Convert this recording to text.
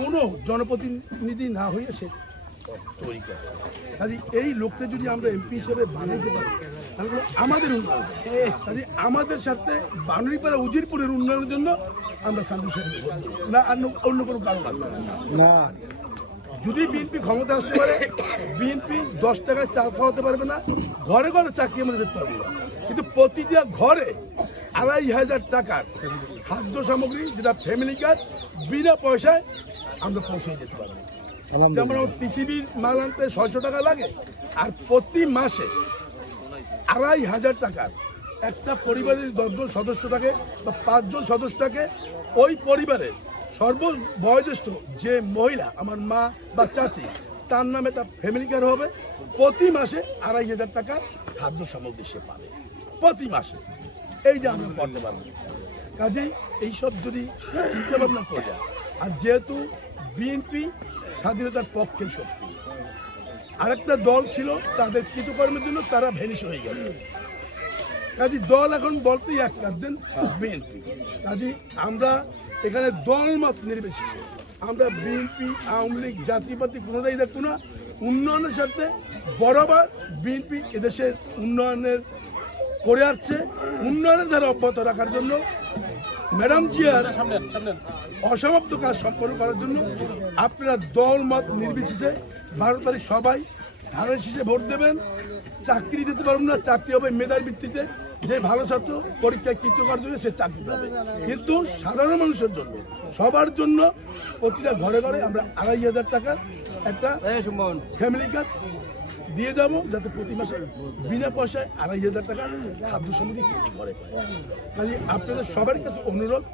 কোনো জনপ্রতিনিধি না হয়ে সে তৈরি করে। কাজে এই লোককে যদি আমরা এমপি হিসেবে বানাইতে পারি তাহলে আমাদের উন্নয়ন, কাজে আমাদের সাথে বানুড়িপাড়া উজিরপুরের উন্নয়নের জন্য আমরা শান্তি না অন্য কোনো কারণ আছে না। যদি বিএনপি ক্ষমতা আসতে পারে, বিএনপি 10 টাকায় চাল খাওয়াতে পারবে না, ঘরে ঘরে চাকরি আমরা দিতে পারবো না, কিন্তু প্রতিটা ঘরে 2500 টাকার খাদ্য সামগ্রী যেটা ফ্যামিলি কার্ড বিনা পয়সায় আমরা পৌঁছে যেতে পারবো। যেমন টিসিবির মাল আনতে 600 টাকা লাগে, আর প্রতি মাসে 2500 টাকার একটা পরিবারের 10 জন সদস্য থাকে বা 5 জন সদস্য থাকে, ওই পরিবারের সর্ববয়োজ্যেষ্ঠ যে মহিলা আমার মা বা চাচি, তার নামে একটা ফ্যামিলি কার্ড হবে, প্রতি মাসে 2500 টাকা খাদ্য সামগ্রী সে পাবে প্রতি মাসে। এই যে আমরা করতে পারবো। কাজেই এইসব যদি চিন্তা ভাবনা করে যায়, আর যেহেতু বিএনপি স্বাধীনতার পক্ষে শক্তি, আরেকটা দল ছিল তাদের কৃতকর্মের জন্য তারা ভ্যানিশ হয়ে গেল, কাজে দল এখন বলতেই একটা দেন বিএনপি। কাজে আমরা এখানে দলমত নির্বিশেষে আমরা বিএনপি, আওয়ামী লীগ, জাতীয় পার্টি কোনোটাই দেখবো না। উন্নয়নের সাথে বরাবর বিএনপি এদেশের উন্নয়নের করে আসছে, উন্নয়নের ধারা অব্যাহত রাখার জন্য ম্যাডাম জিয়ার অসমাপ্ত কাজ সম্পন্ন করার জন্য আপনারা দলমত নির্বিশেষে 12 তারিখ সবাই ধানের শীষে ভোট দেবেন। চাকরি দিতে পারবেন না, চাকরি হবে মেধার ভিত্তিতে, যে ভালো ছাত্র পরীক্ষায় কৃতকার্য হয়ে সে চাকরি পাবে, কিন্তু সাধারণ মানুষের জন্য সবার জন্য প্রতিটা ঘরে ঘরে আমরা 2500 টাকার একটা ফ্যামিলি কার্ড দিয়ে যাব, যাতে প্রতি মাসে বিনা পয়সায় 2500 টাকার খাদ্য সামগ্রী প্রতি ঘরে পায়। কাজে আপনাদের সবার কাছে অনুরোধ,